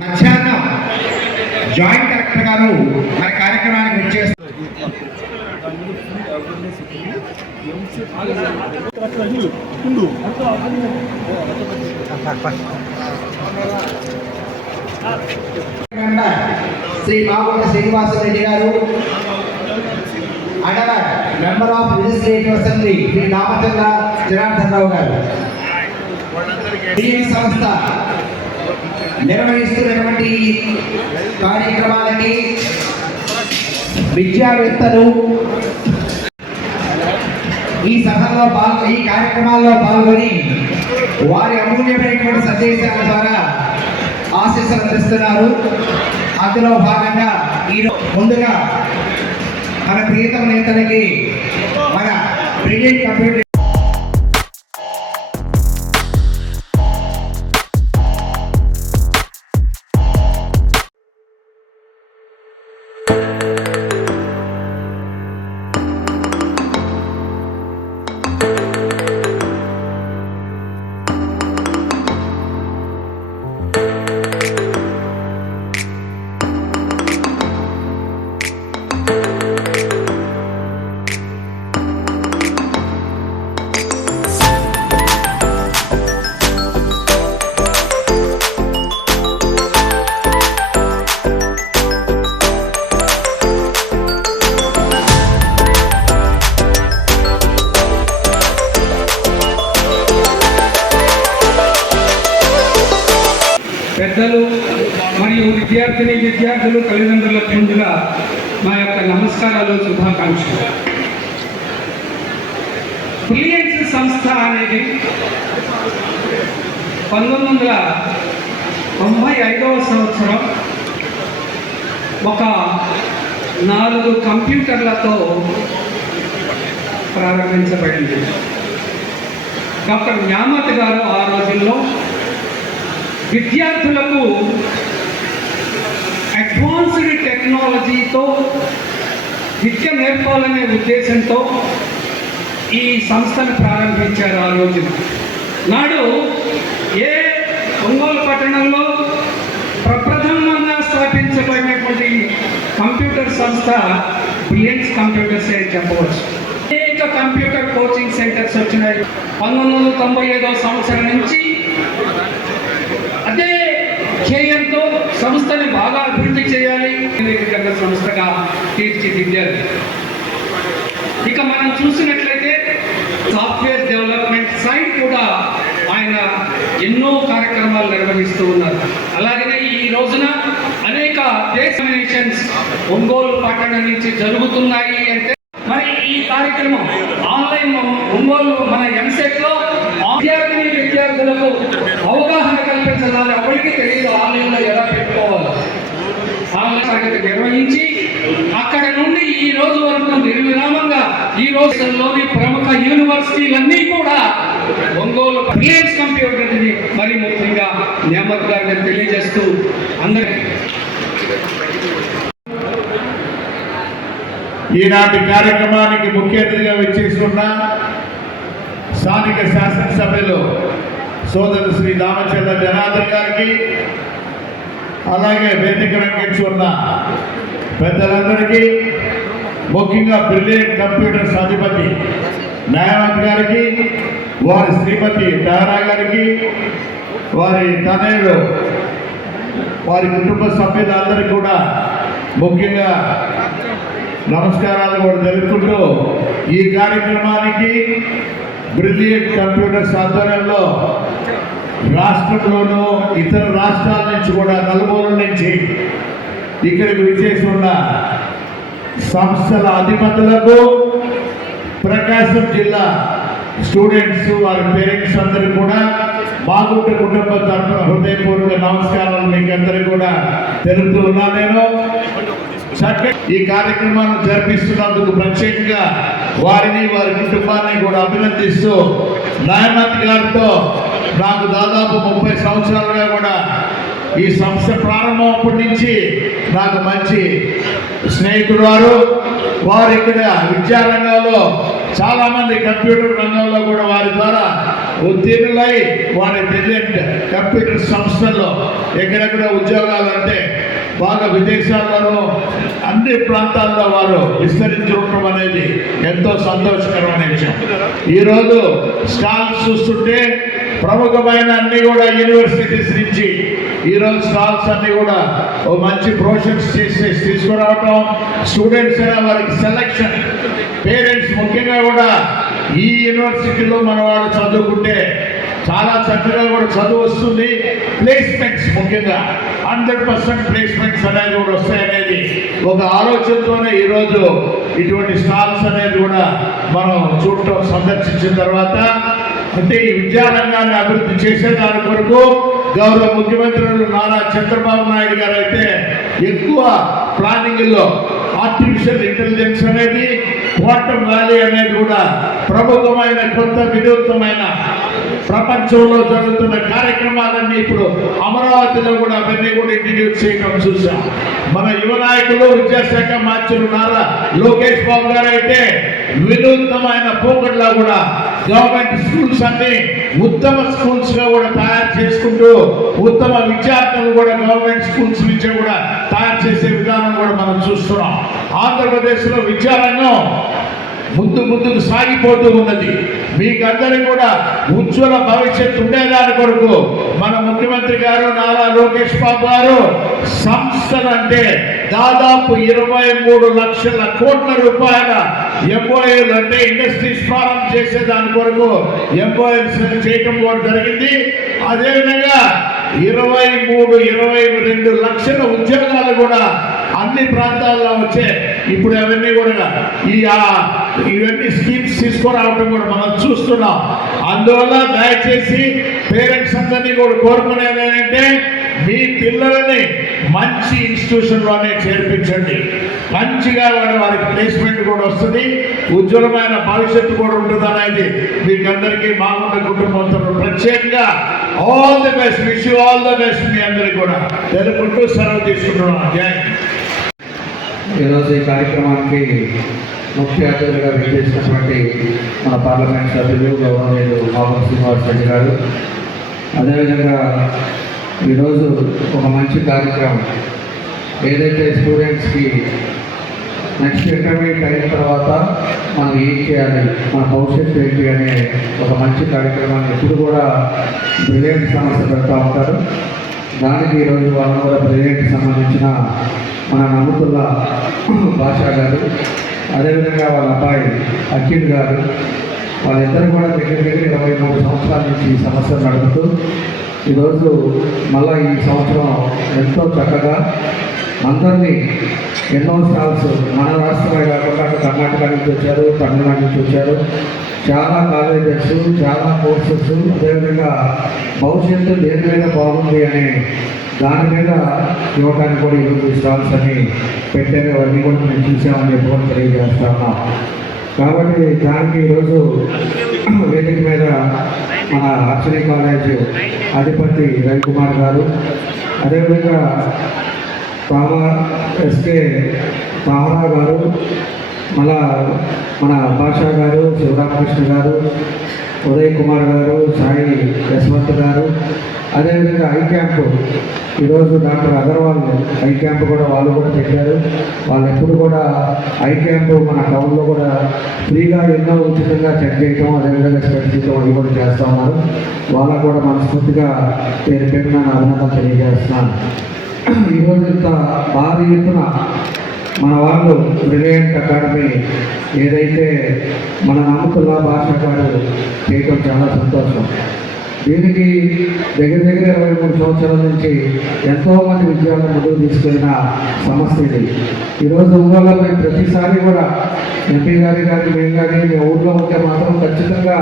మధ్యాహ్నం joint collector గారు మన కార్యక్రమానికి వచ్చేస్తారు. శ్రీ మాగుంట శ్రీనివాసరెడ్డి గారు, అడవర్ member of legislative assembly Shri Ramachandra Janardhan Rao garu, సంస్థ నిర్వహిస్తున్నటువంటి కార్యక్రమాలకి విద్యావేత్తలు ఈ సభలో ఈ కార్యక్రమాల్లో పాల్గొని వారి అమూల్యమైనటువంటి సందేశాల ద్వారా ఆశీస్సులు అందిస్తున్నారు. అందులో భాగంగా ముందుగా మన ప్రియతమ నేతలకి మన బ్రిలియంట్ కంప్యూటర్ పెద్దలు మరియు విద్యార్థులు తల్లిదండ్రులకు ముందుగా మా యొక్క నమస్కారాలు, శుభాకాంక్షలు. బ్రిలియన్స్ సంస్థ అనేది 1995వ సంవత్సరం ఒక 4 కంప్యూటర్లతో ప్రారంభించబడింది. డాక్టర్ న్యామత్ గారు ఆ రోజుల్లో విద్యార్థులకు అడ్వాన్స్డ్ టెక్నాలజీతో విద్య నేర్పాలనే ఉద్దేశంతో ఈ సంస్థను ప్రారంభించారు. ఆ రోజున నాడు ఒంగోలు పట్టణంలో ప్రప్రథమంగా స్థాపించబడినటువంటి కంప్యూటర్ సంస్థ బ్రిలియన్స్ కంప్యూటర్స్ అని చెప్పవచ్చు. అనేక కంప్యూటర్ కోచింగ్ సెంటర్స్ వచ్చినాయి. 1995వ సంవత్సరం నుంచి అదే ధ్యేయంతో సంస్థని బాగా అభివృద్ధి చేయాలి, సంస్థగా తీర్చిదిద్దారు. ఇక మనం చూసినట్లయితే సాఫ్ట్వేర్ డెవలప్మెంట్ సైడ్ కూడా ఆయన ఎన్నో కార్యక్రమాలు నిర్వహిస్తూ ఉన్నారు. అలాగనే ఈ రోజున అనేక ఎగ్జామినేషన్స్ ఒంగోలు పట్టణం నుంచి జరుగుతున్నాయి. అంటే మరి ఈ కార్యక్రమం ఆన్లైన్ ఒంగోలు మన ఎంసెట్లో విద్యార్థులకు అవగాహన కల్పించాలి. ఎవరికి తెలియదు ఆన్లైన్లో ఎలా పెట్టుకోవాలి. ఆన్లైన్ తరగతి నిర్వహించి అక్కడ నుండి ఈ రోజు వరకు నిర్విరామంగా ఈ రోజుల్లోని ప్రముఖ యూనివర్సిటీలన్నీ కూడా ఒంగోలు బ్రిలియన్స్ కంప్యూటర్ని మరి ముఖ్యంగా న్యామత్ గారిని తెలియజేస్తూ అందరికీ ఈనాటి కార్యక్రమానికి ముఖ్య అతిథిగా వచ్చేస్తున్న స్థానిక శాసనసభ్యులు సోదరు శ్రీ రామచంద్ర జనార్దన్ గారికి, అలాగే వేదిక వెంకటేశ్వర ఉన్న పెద్దలందరికీ, ముఖ్యంగా బ్రిలియంట్ కంప్యూటర్స్ అధిపతి న్యాయమత్ గారికి, వారి శ్రీమతి తారా గారికి, వారి తనయుడు, వారి కుటుంబ సభ్యులందరికీ కూడా ముఖ్యంగా నమస్కారాలు కూడా తెలుపుకుంటూ ఈ కార్యక్రమానికి బ్రిలియంట్ కంప్యూటర్స్ ఆధ్వర్యంలో రాష్ట్రంలోనూ ఇతర రాష్ట్రాల నుంచి కూడా నలుమూలల నుంచి ఇక్కడికి విచ్చేసి ఉన్న సంస్థల అధిపతులకు, ప్రకాశం జిల్లా స్టూడెంట్స్, వారి పేరెంట్స్ అందరికీ కూడా మాగుంట కుటుంబం తరఫున హృదయపూర్వక నమస్కారాలు మీకు అందరికీ కూడా తెలుపుతూ ఉన్నా. నేను ఈ కార్యక్రమాన్ని జరిపిస్తున్నందుకు ప్రత్యేకంగా వారిని, వారి కుటుంబాన్ని కూడా అభినందిస్తూ, న్యాయమత్ గారితో నాకు దాదాపు 30 సంవత్సరాలుగా కూడా ఈ సంస్థ ప్రారంభమైనప్పటి నుంచి నాకు మంచి స్నేహితుడు వారు ఇక్కడ విద్యారంగంలో చాలామంది కంప్యూటర్ రంగంలో కూడా వారి ద్వారా ఉత్తీర్ణులై వారి బ్రిలియంట్ కంప్యూటర్ సంస్థల్లో ఎక్కడెక్కడ ఉద్యోగాలు అంటే బాగా విదేశాల్లోనూ అన్ని ప్రాంతాల్లో వారు విస్తరించి ఉండటం అనేది ఎంతో సంతోషకరమైన విషయం. ఈరోజు స్టాల్స్ చూస్తుంటే ప్రముఖమైన అన్ని కూడా యూనివర్సిటీస్ నుంచి ఈరోజు స్టాల్స్ అన్ని కూడా ఓ మంచి ప్రొఫెషన్స్ చేసి తీసుకురావటం, స్టూడెంట్స్ అయినా వారికి సెలక్షన్, పేరెంట్స్ ముఖ్యంగా కూడా ఈ యూనివర్సిటీలో మన వాళ్ళు చదువుకుంటే చాలా చక్కగా కూడా చదువు వస్తుంది. ప్లేస్మెంట్స్ ముఖ్యంగా 100% ప్లేస్మెంట్స్ అనేది కూడా వస్తాయనేది ఒక ఆలోచనతోనే ఈరోజు ఇటువంటి స్టాల్స్ అనేది కూడా మనం చూడటం సందర్శించిన తర్వాత, అంటే ఈ విద్యారంగాన్ని అభివృద్ధి చేసేదాని కొరకు గౌరవ ముఖ్యమంత్రులు నారా చంద్రబాబు నాయుడు గారు అయితే ఎక్కువ ప్లానింగ్లో ఆర్టిఫిషియల్ ఇంటెలిజెన్స్ అనేది, క్వాంటమ్ వ్యాలీ అనేది కూడా ప్రముఖమైన కొత్త వినూత్నమైన ప్రపంచంలో జరుగుతున్న కార్యక్రమాలన్నీ ఇప్పుడు అమరావతిలో కూడా అవన్నీ కూడా ఇంట్రడ్యూస్ చేయడం చూసాం. మన యువ నాయకులు విద్యాశాఖ మంత్రులు నారా లోకేష్ బాబు గారు అయితే వినూత్నమైన పోకట్లా కూడా గవర్నమెంట్ స్కూల్స్ అన్ని ఉత్తమ స్కూల్స్ గా కూడా తయారు చేసుకుంటూ ఉత్తమ విద్యార్థులు కూడా గవర్నమెంట్ స్కూల్స్ నుంచి కూడా తయారు చేసే విధానం కూడా మనం చూస్తున్నాం. ఆంధ్రప్రదేశ్లో విద్యారంగం ముందుకు సాగిపోతూ ఉన్నది. మీకందరికీ కూడా ఉజ్వల భవిష్యత్తు ఉండేదాని కొరకు మన ముఖ్యమంత్రి గారు నారా లోకేష్ బాబు గారు సంస్థలు అంటే దాదాపు 23 లక్షల కోట్ల రూపాయల ఎంఓఏలు అంటే ఇండస్ట్రీస్ ప్రారంభం చేసే దాని కొరకు ఎంఓఏస్ చేయటం కూడా జరిగింది. అదేవిధంగా 22 లక్షల ఉద్యోగాలు కూడా అన్ని ప్రాంతాల్లో వచ్చే ఇప్పుడు అవన్నీ కూడా ఇవన్నీ స్కీమ్స్ తీసుకురావడం కూడా మనం చూస్తున్నాం. అందువల్ల దయచేసి పేరెంట్స్ అందరినీ కూడా కోరుకునేది ఏంటంటే మీ పిల్లలని మంచి ఇన్స్టిట్యూషన్లోనే చేర్పించండి. మంచిగా వారికి ప్లేస్మెంట్ కూడా వస్తుంది, ఉజ్వలమైన భవిష్యత్తు కూడా ఉంటుంది అనేది మీకు అందరికీ మామూలు కుటుంబంతో ప్రత్యేకంగా all the best, wish you all the best మీ అందరికీ కూడా తెలుపుకుంటూ సెలవు తీసుకుంటున్నాను. జై. ఈరోజు ఈ కార్యక్రమానికి ముఖ్య అతిథులుగా విచ్చేసినటువంటి మన పార్లమెంట్ సభ్యులు గౌరవనీయులు మాబా శ్రీనివాస్ రెడ్డి గారు, అదేవిధంగా ఈరోజు ఒక మంచి కార్యక్రమం ఏదైతే స్టూడెంట్స్కి నెక్స్ట్ ఇంటర్మీడియట్ అయిన తర్వాత మనం ఏం చేయాలి, మన భవిష్యత్తు ఏంటి అనే ఒక మంచి కార్యక్రమాన్ని ఎప్పుడు కూడా బ్రిలియంట్ సంస్థ పెడతా ఉంటారు. దానికి ఈరోజు వాళ్ళు కూడా బ్రిలియంట్కి సంబంధించిన మన నమ్ముతున్న భాషా గారు, అదేవిధంగా వాళ్ళ అబ్బాయి అఖిల్ గారు, వాళ్ళిద్దరు కూడా దగ్గర 23 సంవత్సరాల నుంచి ఈ సంస్థను నడుపుతూ ఈరోజు మళ్ళీ ఈ సంవత్సరం ఎంతో చక్కగా అందరినీ ఎన్నో స్టాల్స్ మన రాష్ట్రమే కాకుండా కర్ణాటక నుంచి వచ్చారు, తమిళనాడు నుంచి వచ్చారు, చాలా కాలేజెస్, చాలా కోర్సెస్, అదేవిధంగా భవిష్యత్తు దేని మీద బాగుంది అనే దాని మీద ఇవ్వడానికి కూడా ఈరోజు స్టాల్స్ అని పెట్టారు. అవన్నీ కూడా మేము చూసామని చెప్పి కూడా తెలియజేస్తా ఉన్నాం. కాబట్టి దానికి ఈరోజు వేదిక మీద మన ఆర్చరీ కాలేజ్ అధిపతి రవికుమార్ గారు, అదేవిధంగా ఎస్కే తాహరా గారు, మళ్ళా మన భాషా గారు, శివరామకృష్ణ గారు, ఉదయ్ కుమార్ గారు, సాయి యశ్వంత్ గారు, అదేవిధంగా ఐ క్యాంపు ఈరోజు డాక్టర్ అగర్వాల్ ఐ క్యాంపు కూడా వాళ్ళు కూడా పెట్టారు. వాళ్ళు ఎప్పుడు కూడా ఐ క్యాంపు మన టౌన్లో కూడా ఫ్రీగా ఎన్నో ఉచితంగా చెక్ చేయటం, అదేవిధంగా స్పెక్ట్ చేయటం అవి కూడా చేస్తూ ఉన్నారు. వాళ్ళకు కూడా మనస్ఫూర్తిగా పేరు పేరున అభినందన తెలియజేస్తున్నాను. ఈరోజు ఇంత భారీ ఎత్తున మన వాళ్ళు బ్రిలియంట్ అకాడమీ ఏదైతే మన నమ్ముతున్న భాష గారు చేయటం చాలా సంతోషం. దీనికి దగ్గర 23 సంవత్సరాల నుంచి ఎంతోమంది విద్యార్థులు ముందుకు తీసుకెళ్ళిన సమస్య ఇది. ఈరోజు ఊళ్ళో మేము ప్రతిసారి కూడా ఎంపీ గారి కానీ మేము కానీ మేము ఊళ్ళో ఉంటే మాత్రం ఖచ్చితంగా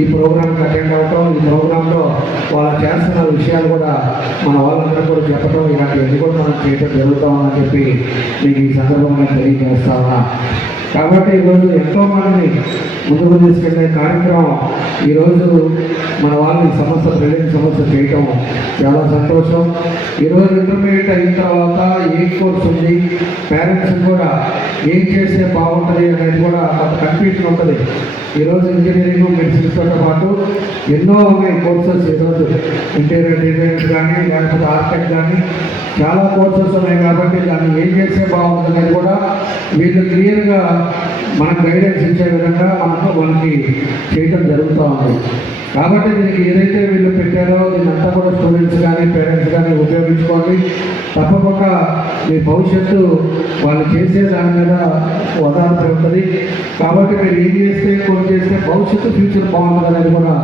ఈ ప్రోగ్రాంకి అటెండ్ అవ్వటం, ఈ ప్రోగ్రాంలో వాళ్ళు చేస్తున్న విషయాలు కూడా మన వాళ్ళందరూ కూడా చెప్పడం, ఇలాంటివన్నీ కూడా మనం చేయడం జరుగుతామని చెప్పి మీకు ఈ సందర్భంగా తెలియజేస్తా ఉన్నా. కాబట్టి ఈరోజు ఎంతోమందిని ముందుకు తీసుకెళ్లే కార్యక్రమం ఈరోజు మన వాళ్ళ ఈ సమస్య ప్రెజెంట్ సమస్య చేయటం చాలా సంతోషం. ఈరోజు ఇంటర్మీడియట్ అయిన తర్వాత ఏ కోర్స్ ఉంది, పేరెంట్స్ కూడా ఏం చేస్తే బాగుంటుంది అనేది కూడా కొంత కన్ఫ్యూజన్ ఉంటుంది. ఈరోజు ఇంజనీరింగ్ మెడిసిన్స్తో పాటు ఎన్నో ఉన్నాయి కోర్సెస్. ఈరోజు ఇంటీరియర్ డిజైన్స్ కానీ లేకపోతే ఆర్కిటెక్ట్ కానీ చాలా కోర్సెస్ ఉన్నాయి. కాబట్టి దాన్ని ఏం చేస్తే బాగుంటుంది అనేది కూడా వీళ్ళు క్లియర్గా మనకు గైడెన్స్ ఇచ్చే విధంగా మనకి చేయడం జరుగుతూ ఉంది. కాబట్టి దీనికి ఏదైతే వీళ్ళు పెట్టారో దీన్ని అంతా కూడా స్టూడెంట్స్ కానీ పేరెంట్స్ కానీ ఉపయోగించుకోండి. తప్పకుండా మీ భవిష్యత్తు వాళ్ళు చేసే దాని మీద ఆధారపడి ఉంటుంది. కాబట్టి మీరు ఏం చేస్తే కొన్ని చేస్తే భవిష్యత్తు ఫ్యూచర్ బాగుంటుంది అనేది కూడా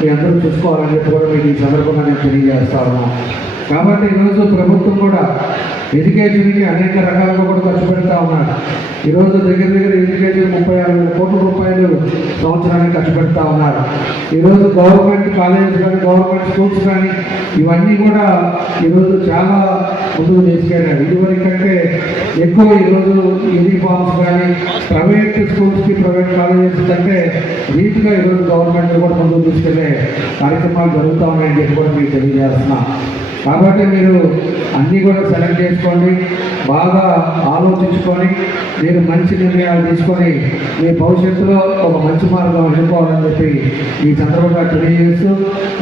మీ అందరూ చూసుకోవాలని చెప్పి కూడా మీకు ఈ సందర్భంగా నేను తెలియజేస్తాను. కాబట్టి ఈరోజు ప్రభుత్వం కూడా ఎడ్యుకేషన్కి అనేక రకాలుగా కూడా ఖర్చు పెడతా ఉన్నారు. ఈరోజు దగ్గర ఎడ్యుకేషన్ 36,000 కోట్ల రూపాయలు సంవత్సరానికి ఖర్చు పెడతా ఉన్నారు. ఈరోజు గవర్నమెంట్ కాలేజెస్ కానీ గవర్నమెంట్ స్కూల్స్ కానీ ఇవన్నీ కూడా ఈరోజు చాలా ముందుకు తీసుకెళ్ళారు. ఇదివరకు కంటే ఎక్కువ ఈరోజు యూనిఫామ్స్ కానీ ప్రైవేట్ స్కూల్స్కి ప్రైవేట్ కాలేజెస్ కంటే నీట్గా ఈరోజు గవర్నమెంట్ కూడా ముందుకు తీసుకెళ్లే కార్యక్రమాలు జరుగుతూ ఉన్నాయని చెప్పి కూడా మీకు తెలియజేస్తున్నాం. కాబట్టి మీరు అన్నీ కూడా సెలెక్ట్ చేసుకోండి, బాగా ఆలోచించుకొని మీరు మంచి నిర్ణయాలు తీసుకొని మీ భవిష్యత్తులో ఒక మంచి మార్గం ఎన్నుకోవాలని చెప్పి ఈ సందర్భంగా తెలియజేస్తూ,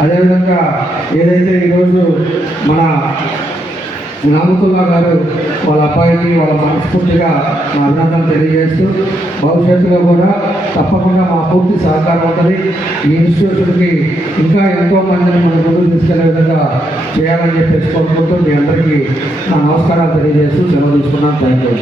అదేవిధంగా ఏదైతే ఈరోజు మన నామతుల్లా గారు వాళ్ళ అబ్బాయికి వాళ్ళ మనస్ఫూర్తిగా మా అభినందనలు తెలియజేస్తూ భవిష్యత్తులో కూడా తప్పకుండా మా పూర్తి సహకారం ఉంటుంది. ఈ ఇన్స్టిట్యూషన్కి ఇంకా ఎంతో మందిని మన ముందుకు తీసుకెళ్లే విధంగా చేయాలని చెప్పేసి కోరుకుంటూ మీ అందరికీ నా నమస్కారాలు తెలియజేస్తూ సెలవు తీసుకున్నాను. Thank you.